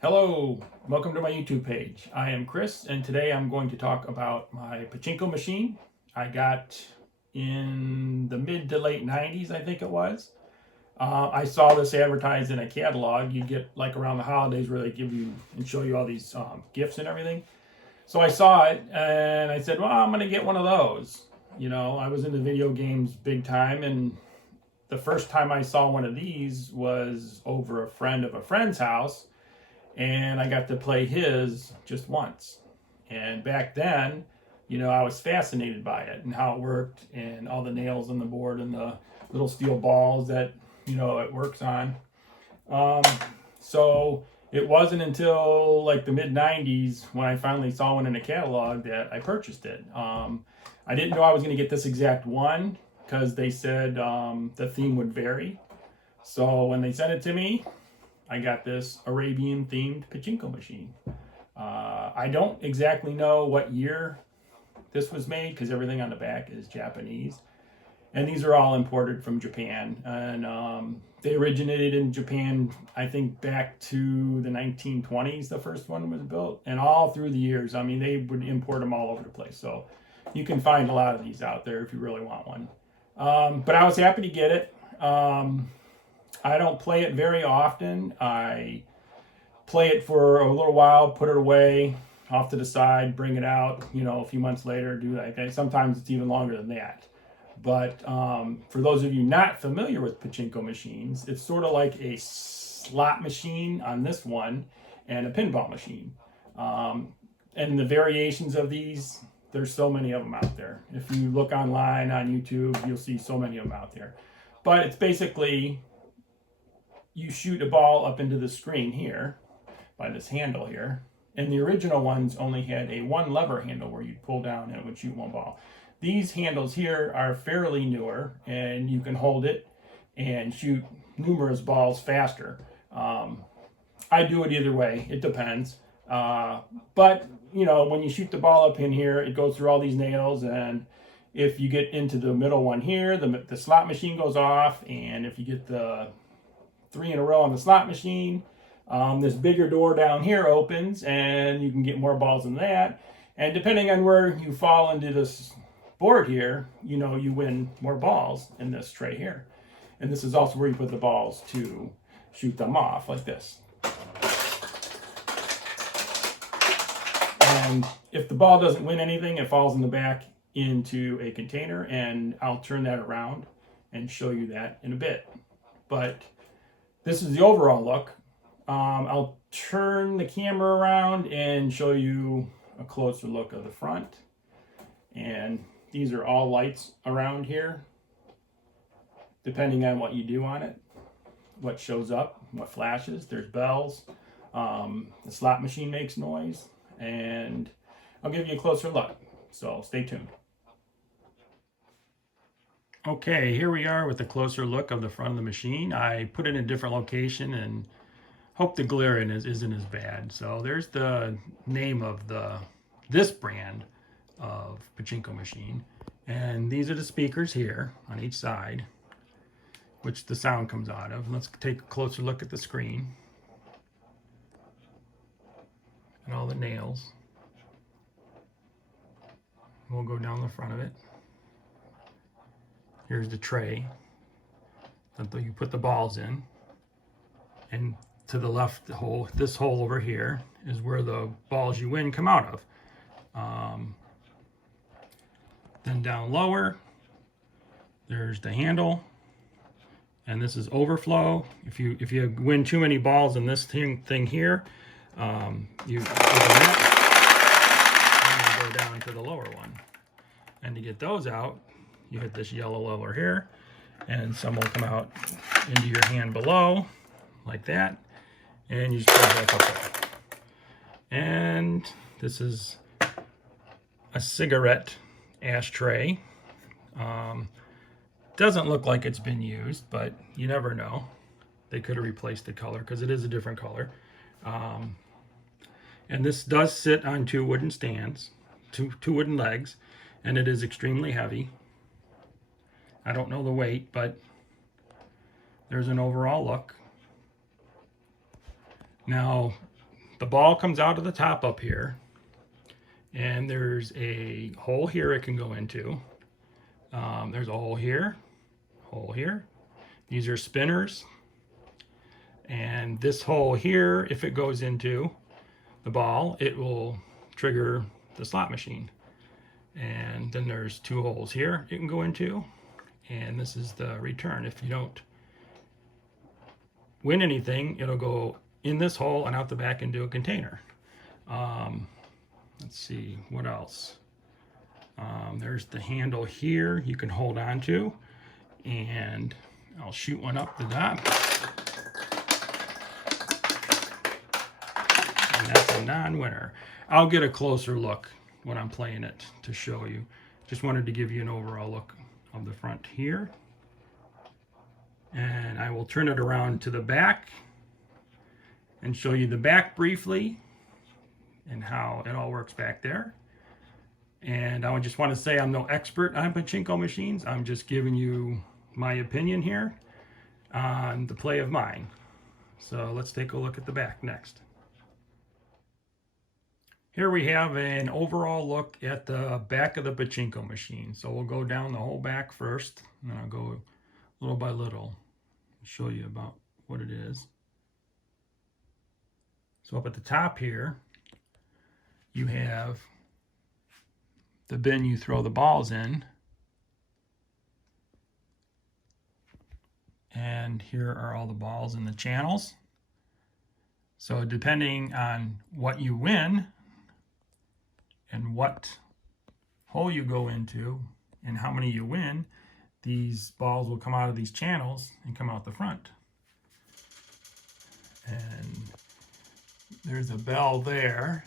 Hello, welcome to my YouTube page. I am Chris, and today I'm going to talk about my pachinko machine I got in the mid to late 90s, I think it was. I saw this advertised in a catalog. You get like around the holidays where they give you and show you all these gifts and everything. So I saw it and I said, well, I'm going to get one of those. You know, I was into video games big time, and the first time I saw one of these was over a friend of a friend's house, and I got to play his just once. And back then, you know, I was fascinated by it and how it worked and all the nails on the board and the little steel balls that, you know, it works on. Um, so it wasn't until like the mid 90s when I finally saw one in a catalog that I purchased it. I didn't know I was going to get this exact one because they said the theme would vary. So when they sent it to me, I got this Arabian themed pachinko machine. I don't exactly know what year this was made because everything on the back is Japanese. And these are all imported from Japan. And they originated in Japan, I think, back to the 1920s, the first one was built. And all through the years, I mean, they would import them all over the place. So you can find a lot of these out there if you really want one. But I was happy to get it. I don't play it very often. I play it for a little while, put it away off to the side, bring it out, you know, a few months later, do that. Sometimes it's even longer than that. But for those of you not familiar with pachinko machines, it's sort of like a slot machine on this one and a pinball machine. And the variations of these, there's so many of them out there. If you look online on YouTube, you'll see so many of them out there. But it's basically, you shoot a ball up into the screen here by this handle here. And the original ones only had a one lever handle where you'd pull down and it would shoot one ball. These handles here are fairly newer, and you can hold it and shoot numerous balls faster. I do it either way. It depends. But, you know, when you shoot the ball up in here, it goes through all these nails, and if you get into the middle one here, the slot machine goes off, and if you get the 3 in a row on the slot machine, this bigger door down here opens, and you can get more balls than that. And depending on where you fall into this board here, you know, you win more balls in this tray here. And this is also where you put the balls to shoot them off like this. And if the ball doesn't win anything, it falls in the back into a container, and I'll turn that around and show you that in a bit. But this is the overall look. I'll turn the camera around and show you a closer look of the front. And these are all lights around here, depending on what you do on it, what shows up, what flashes. There's bells. The slot machine makes noise, and I'll give you a closer look. So stay tuned. Okay, here we are with a closer look of the front of the machine. I put it in a different location and hope the glare isn't as bad. So there's the name of this brand of pachinko machine, and these are the speakers here on each side, which the sound comes out of. Let's take a closer look at the screen and all the nails. We'll go down the front of it. Here's the tray that you put the balls in, and to the left hole, this hole over here, is where the balls you win come out of. Then down lower, there's the handle, and this is overflow. If you win too many balls in this thing here, you open that, and you go down to the lower one. And to get those out, you hit this yellow lever here, and some will come out into your hand below, like that, and you just put it back up there. And this is a cigarette ashtray. Doesn't look like it's been used, but you never know. They could have replaced the color because it is a different color. And this does sit on two wooden stands, two wooden legs, and it is extremely heavy. I don't know the weight, but there's an overall look. Now, the ball comes out of the top up here, and there's a hole here it can go into. There's a hole here, hole here. These are spinners. And this hole here, if it goes into the ball, it will trigger the slot machine. And then there's two holes here it can go into, and this is the return. If you don't win anything, it'll go in this hole and out the back into a container. Let's see, what else? There's the handle here you can hold on to, and I'll shoot one up the top. And that's a non-winner. I'll get a closer look when I'm playing it to show you. Just wanted to give you an overall look of the front here. And I will turn it around to the back and show you the back briefly and how it all works back there. And I just want to say I'm no expert on pachinko machines. I'm just giving you my opinion here on the play of mine. So let's take a look at the back next. Here we have an overall look at the back of the pachinko machine. So we'll go down the whole back first, and then I'll go little by little and show you about what it is. So up at the top here, you have the bin you throw the balls in. And here are all the balls in the channels. So depending on what you win and what hole you go into and how many you win, these balls will come out of these channels and come out the front. And there's a bell there.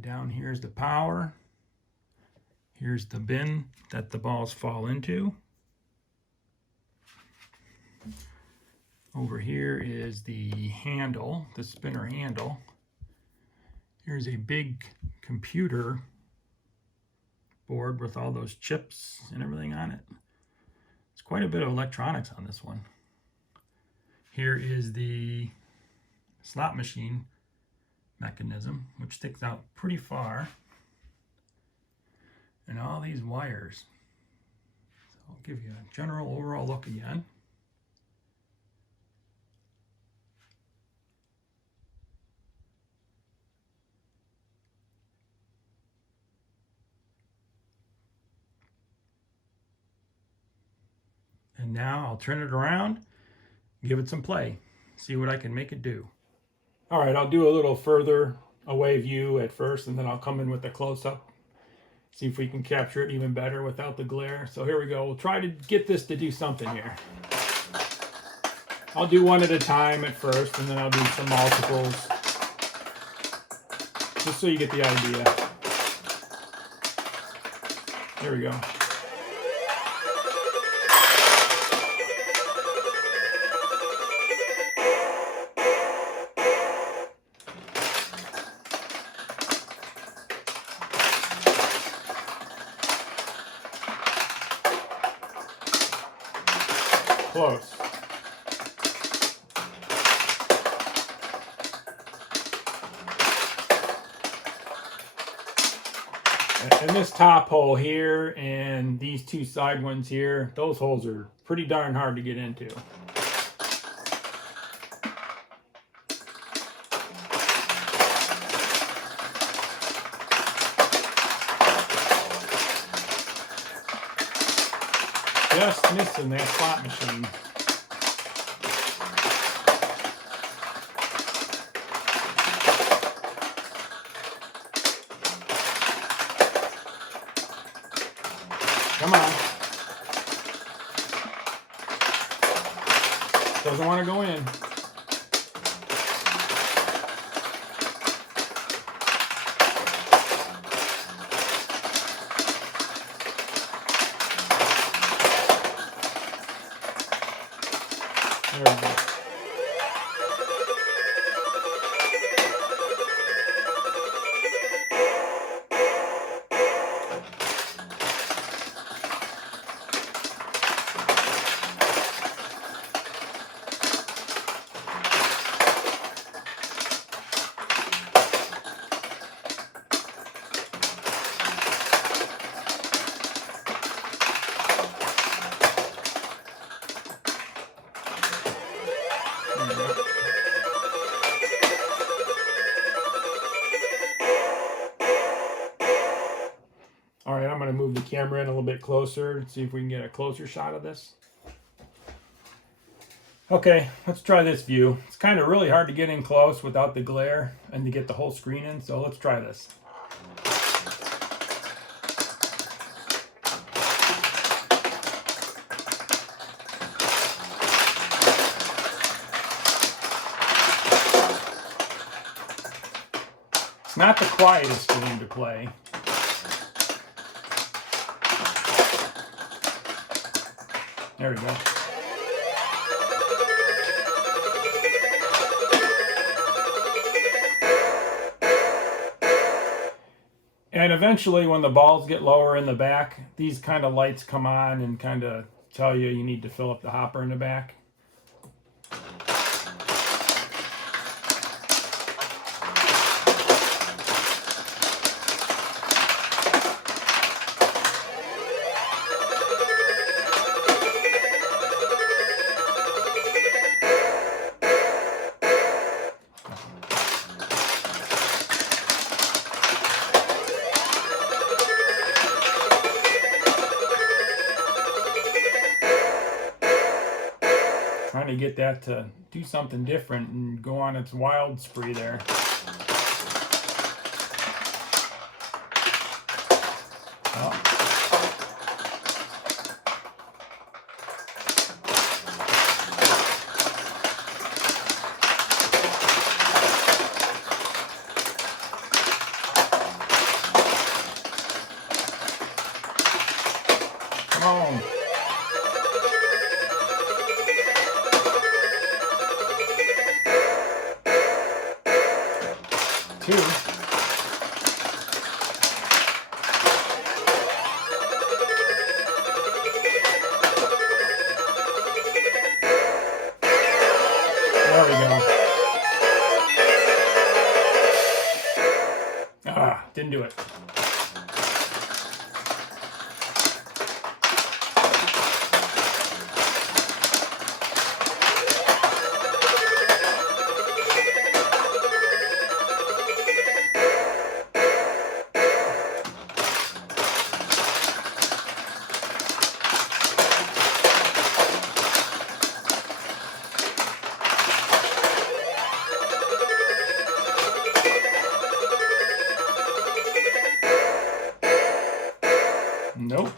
Down here's the power. Here's the bin that the balls fall into. Over here is the handle, the spinner handle. Here's a big computer board with all those chips and everything on it. It's quite a bit of electronics on this one. Here is the slot machine mechanism, which sticks out pretty far. And all these wires. So I'll give you a general overall look again. And now I'll turn it around, give it some play, see what I can make it do. All right, I'll do a little further away view at first, and then I'll come in with a close-up, see if we can capture it even better without the glare. So here we go. We'll try to get this to do something here. I'll do one at a time at first, and then I'll do some multiples, just so you get the idea. Here we go. Close. And this top hole here and these two side ones here, those holes are pretty darn hard to get into. Just missing that slot machine. Come on. Doesn't want to go in. There we go. camera in a little bit closer to see if we can get a closer shot of this. Okay, let's try this view. It's kind of really hard to get in close without the glare and to get the whole screen in, so let's try this. It's not the quietest game to play. There we go. And eventually when the balls get lower in the back, these kind of lights come on and kind of tell you you need to fill up the hopper in the back. Trying to get that to do something different and go on its wild spree there. Oh. Come on. Two. There we go. Ah, didn't do it. Nope.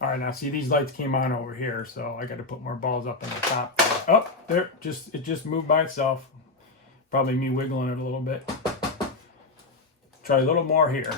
All right, now see these lights came on over here, so I got to put more balls up in the top. Oh, there, it just moved by itself. Probably me wiggling it a little bit. Try a little more here.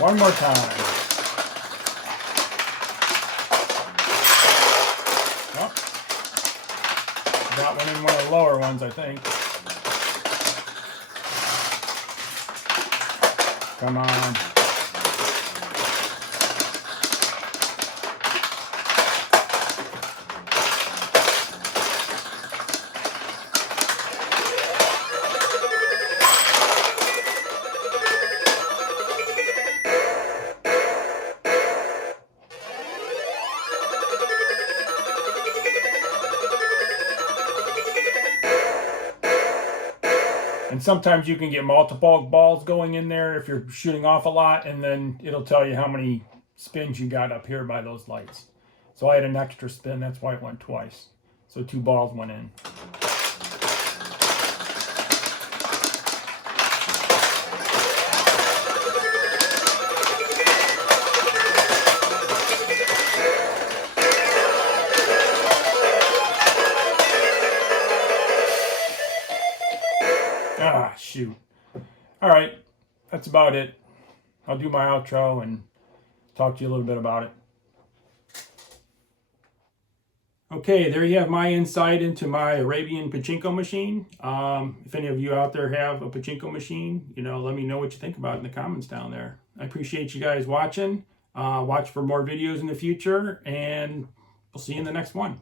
One more time. Oh. Got one in one of the lower ones, I think. Come on. And And sometimes you can get multiple balls going in there if you're shooting off a lot, and then it'll tell you how many spins you got up here by those lights. So I had an extra spin, that's why it went twice. So 2 balls went in. Ah, shoot. All right, that's about it. I'll do my outro and talk to you a little bit about it. Okay, there you have my insight into my Arabian Pachinko machine. If any of you out there have a Pachinko machine, let me know what you think about it in the comments down there. I appreciate you guys watching. Watch for more videos in the future, and we'll see you in the next one.